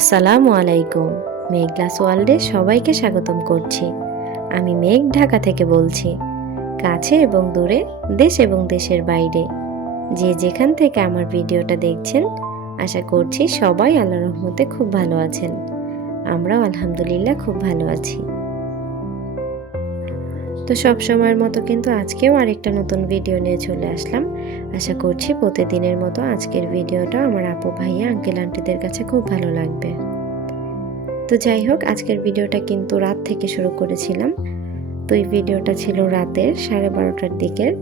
আসসালামু আলাইকুম। মেঘলাস ওয়ার্ল্ডে সবাইকে স্বাগতম করছি। আমি মেঘ, ঢাকা থেকে বলছি। কাছে এবং দূরে, দেশ এবং দেশের বাইরে যে যেখান থেকে আমার ভিডিওটা দেখছেন, আশা করছি সবাই আল্লাহর রহমতে খুব ভালো আছেন। আমরাও আলহামদুলিল্লাহ খুব ভালো আছি। তো সব সময়ের মতো কিন্তু আজকেও আরেকটা নতুন ভিডিও নিয়ে চলে আসলাম। আশা করছি প্রতিদিনের মতো আজকের ভিডিওটা আমার আপু, ভাইয়া, আঙ্কেল, আন্টিদের কাছে খুব ভালো লাগবে। তো যাই হোক, আজকের ভিডিওটা কিন্তু রাত থেকে শুরু করেছিলাম। তো এই ভিডিওটা ছিল রাতের 12:30টার দিকের।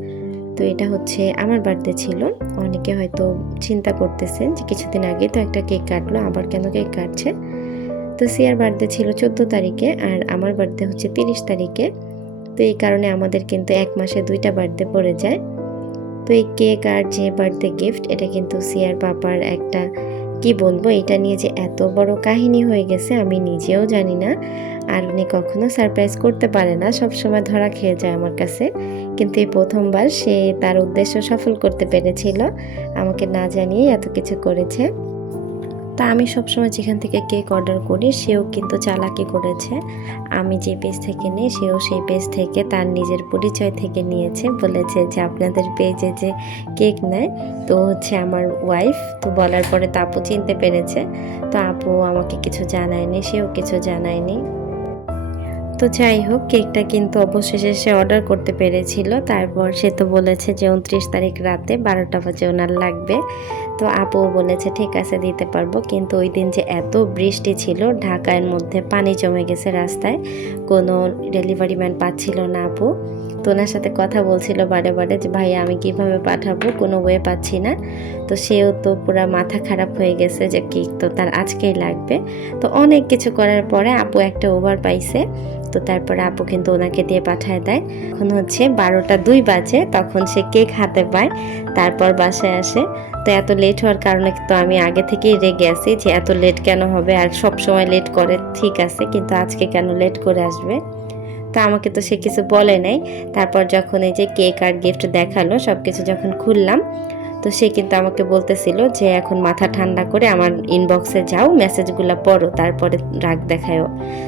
তো এটা হচ্ছে আমার বার্থডে ছিল। অনেকে হয়তো চিন্তা করতেছেন যে কিছুদিন আগে তো একটা কেক কাটলো, আবার কেন কেক কাটছে। তো সিয়ার বার্থডে ছিল 14 তারিখে আর আমার বার্থডে হচ্ছে 30 তারিখে। তো এই কারণে আমাদের কিন্তু এক মাসে 2টা বার্থডে পড়ে যায়। তো এই কেক আর যে বার্থডে গিফট, এটা কিন্তু সিয়ার পাপার একটা কি বলবো, এটা নিয়ে যে এত বড় কাহিনী হয়ে গেছে আমি নিজেও জানি না। আর উনি কখনো সারপ্রাইজ করতে পারে না, সবসময় ধরা খেয়ে যায় আমার কাছে। কিন্তু এই প্রথমবার সে তার উদ্দেশ্য সফল করতে পেরেছিল, আমাকে না জানিয়ে এত কিছু করেছে। তা আমি সবসময় যেখান থেকে কেক অর্ডার করি সেও কিন্তু চালাকি করেছে। আমি যে পেজ থেকে নিই সেও সেই পেজ থেকে তার নিজের পরিচয় থেকে নিয়েছে, বলেছে যে আপনাদের পেজে যে কেক নেয় তো হচ্ছে আমার ওয়াইফ। তো বলার পরে তো আপু চিনতে পেরেছে। তো আপু আমাকে কিছু জানায়নি, সেও কিছু জানায়নি। তো যাই হোক, কেকটা কিন্তু অবশেষে সে অর্ডার করতে পেরেছিল। তারপর সে তো বলেছে যে 29 তারিখ রাতে 12টা বাজে ওনার লাগবে। তো আপুও বলেছে ঠিক আছে দিতে পারবো। কিন্তু ওই দিন যে এত বৃষ্টি ছিল, ঢাকার মধ্যে পানি জমে গেছে রাস্তায়, কোনো ডেলিভারি ম্যান পাচ্ছিল না আপু। তো ওনার সাথে কথা বলছিল বারে বারে যে ভাইয়া আমি কিভাবে পাঠাবো, কোনো ওয়ে পাচ্ছি না। তো সেও তো পুরো মাথা খারাপ হয়ে গেছে যে কেক তো তার আজকেই লাগবে। তো অনেক কিছু করার পরে আপু একটা ওভার পাইছে। তো তারপরে আপু কিন্তু ওনাকে দিয়ে পাঠায় দেয়। এখন হচ্ছে 12টা 2 বাজে, তখন সে কেক হাতে পায়, তারপর বাসায় আসে। তো এত লেট হওয়ার কারণে তো আমি আগে থেকেই রেগে আছি যে এত লেট কেন হবে, আর সব সময় লেট করে ঠিক আছে, কিন্তু আজকে কেন লেট করে আসবে। তা আমাকে তো সে কিছু বলে নাই। তারপর যখন এই যে কেক আর গিফট দেখালো, সব কিছু যখন খুললাম, তো সে কিন্তু আমাকে বলতেছিল যে এখন মাথা ঠান্ডা করে আমার ইনবক্সে যাও, মেসেজগুলো পড়ো, তারপরে রাগ দেখায়ও।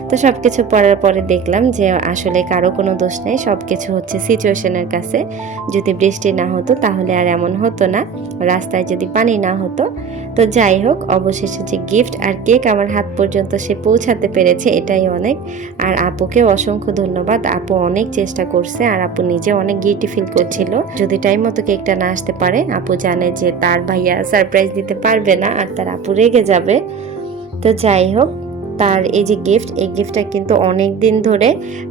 তো সব কিছু পড়ার পরে দেখলাম যে আসলে কারো কোনো দোষ নেই, সব কিছু হচ্ছে সিচুয়েশনের কাছে। যদি বৃষ্টি না হতো তাহলে আর এমন হতো না, রাস্তায় যদি পানি না হতো। তো যাই হোক, অবশেষে যে গিফট আর কেক আমার হাত পর্যন্ত সে পৌঁছাতে পেরেছে, এটাই অনেক। আর আপুকে অসংখ্য ধন্যবাদ, আপু অনেক চেষ্টা করছে আর আপু নিজে অনেক গিল্টি ফিল করছিল। যদি টাইম মতো কেকটা না আসতে পারে, আপু জানে যে তার ভাইয়া সারপ্রাইজ দিতে পারবে না আর তার আপু রেগে যাবে। তো যাই হোক, তার এই যে গিফট, এই গিফটটা কিন্তু অনেক দিন ধরে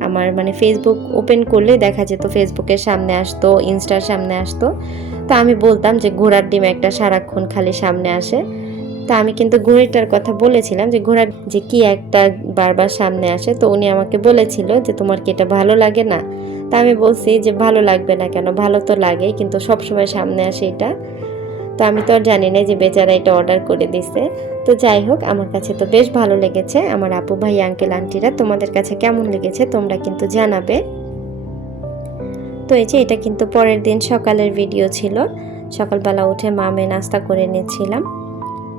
আমার মানে ফেসবুক ওপেন করলে দেখা যেত, ফেসবুকের সামনে আসতো, ইনস্টার সামনে আসতো। তো আমি বলতাম যে ঘোড়ার ডিম একটা সারাক্ষণ খালি সামনে আসে। তা আমি কিন্তু ঘড়িটার কথা বলেছিলাম যে ঘোড়ার যে কি একটা বারবার সামনে আসে। তো উনি আমাকে বলেছিল যে তোমার কি এটা ভালো লাগে না। তা আমি বলছি যে ভালো লাগবে না কেন, ভালো তো লাগেই, কিন্তু সবসময় সামনে আসে এটা। তো আমি তো আর জানি না যে বেচারা এটা অর্ডার করে দিছে। তো যাই হোক, আমার কাছে তো বেশ ভালো লেগেছে। আমার আপু, ভাই, আঙ্কেল, আন্টিরা তোমাদের কাছে কেমন লেগেছে তোমরা কিন্তু জানাবে। তো এই যে এটা কিন্তু পরের দিন সকালের ভিডিও ছিল। সকালবেলা উঠে মামে নাস্তা করে নিয়েছিলাম।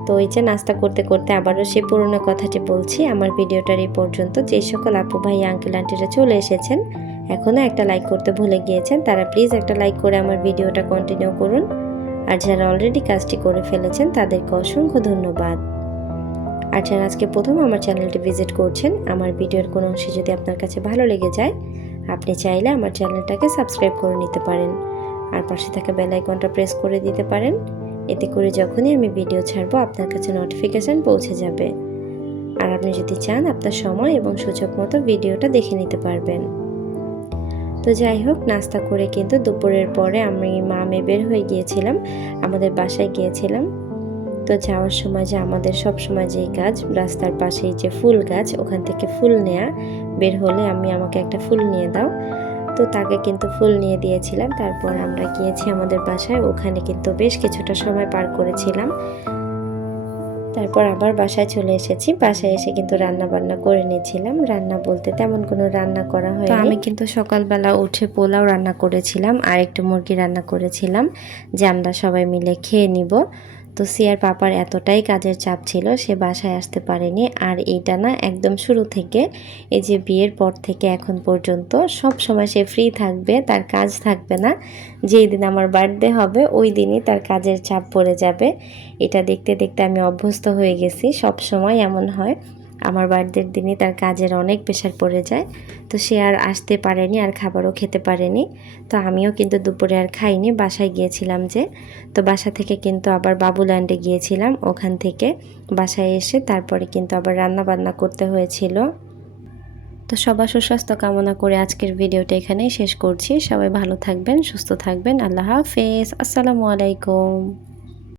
তো এই যে নাস্তা করতে করতে আবারও সেই পুরনো কথাটি বলছি, আমার ভিডিওটার এই পর্যন্ত। যে সকল আপু, ভাই, আঙ্কেল, আন্টিরা চলে এসেছেন, এখনও একটা লাইক করতে ভুলে গিয়েছেন, তারা প্লিজ একটা লাইক করে আমার ভিডিওটা কন্টিনিউ করুন। আর যারা অলরেডি কাজটি করে ফেলেছেন তাদেরকে অসংখ্য ধন্যবাদ। আর যারা আজকে প্রথম আমার চ্যানেলটি ভিজিট করছেন, আমার ভিডিওর কোনো অংশে যদি আপনার কাছে ভালো লেগে যায়, আপনি চাইলে আমার চ্যানেলটাকে সাবস্ক্রাইব করে নিতে পারেন আর পাশে থাকা বেল আইকনটা প্রেস করে দিতে পারেন। এতে করে যখনই আমি ভিডিও ছাড়বো আপনার কাছে নোটিফিকেশান পৌঁছে যাবে। আর আপনি যদি চান আপনার সময় এবং সুযোগ মতো ভিডিওটা দেখে নিতে পারবেন। তো যাই হোক, নাস্তা করে কিন্তু দুপুরের পরে আমি মামে বের হয়ে গিয়েছিলাম, আমাদের বাসায় গিয়েছিলাম। তো যাওয়ার সময় যে আমাদের সব সময় যেই কাজ, রাস্তার পাশেই যে ফুল গাছ, ওখান থেকে ফুল নেয়া, বের হলে আমাকে একটা ফুল নিয়ে দাও। তো তাকে কিন্তু ফুল নিয়ে দিয়েছিলাম। তারপর আমরা গিয়েছি আমাদের বাসায়, ওখানে কিন্তু বেশ কিছুটা সময় পার করেছিলাম। তারপর আবার বাসায় চলে এসেছি। বাসায় এসে কিন্তু রান্না বান্না করে নিয়েছিলাম। রান্না বলতে তেমন কোনো রান্না করা হয়নি। আমি কিন্তু সকালবেলা উঠে পোলাও রান্না করেছিলাম আর একটু মুরগি রান্না করেছিলাম যে আমরা সবাই মিলে খেয়ে নিব। তো সিয়ার পাপার এতটাই কাজের চাপ ছিল সে বাসায় আসতে পারেনি। আর এইটা না একদম শুরু থেকে এই যে বিয়ের পর থেকে এখন পর্যন্ত সব সময় সে ফ্রি থাকবে, তার কাজ থাকবে না। যেই দিন আমার বার্থডে হবে ওই দিনই তার কাজের চাপ পড়ে যাবে। এটা দেখতে দেখতে আমি অভ্যস্ত হয়ে গেছি, সব সময় এমন হয়। আমার বার্থডের দিনই তার কাজের অনেক প্রেশার পড়ে যায়। তো সে আর আসতে পারেনি, আর খাবারও খেতে পারেনি। তো আমিও কিন্তু দুপুরে আর খাইনি, বাসায় গিয়েছিলাম যে। তো বাসা থেকে কিন্তু আবার বাবুল্যান্ডে গিয়েছিলাম, ওখান থেকে বাসায় এসে তারপরে কিন্তু আবার রান্না বান্না করতে হয়েছিল। তো সবার সুস্বাস্থ্য কামনা করে আজকের ভিডিওটা এখানেই শেষ করছি। সবাই ভালো থাকবেন, সুস্থ থাকবেন। আল্লাহ হাফেজ, আসসালামু আলাইকুম।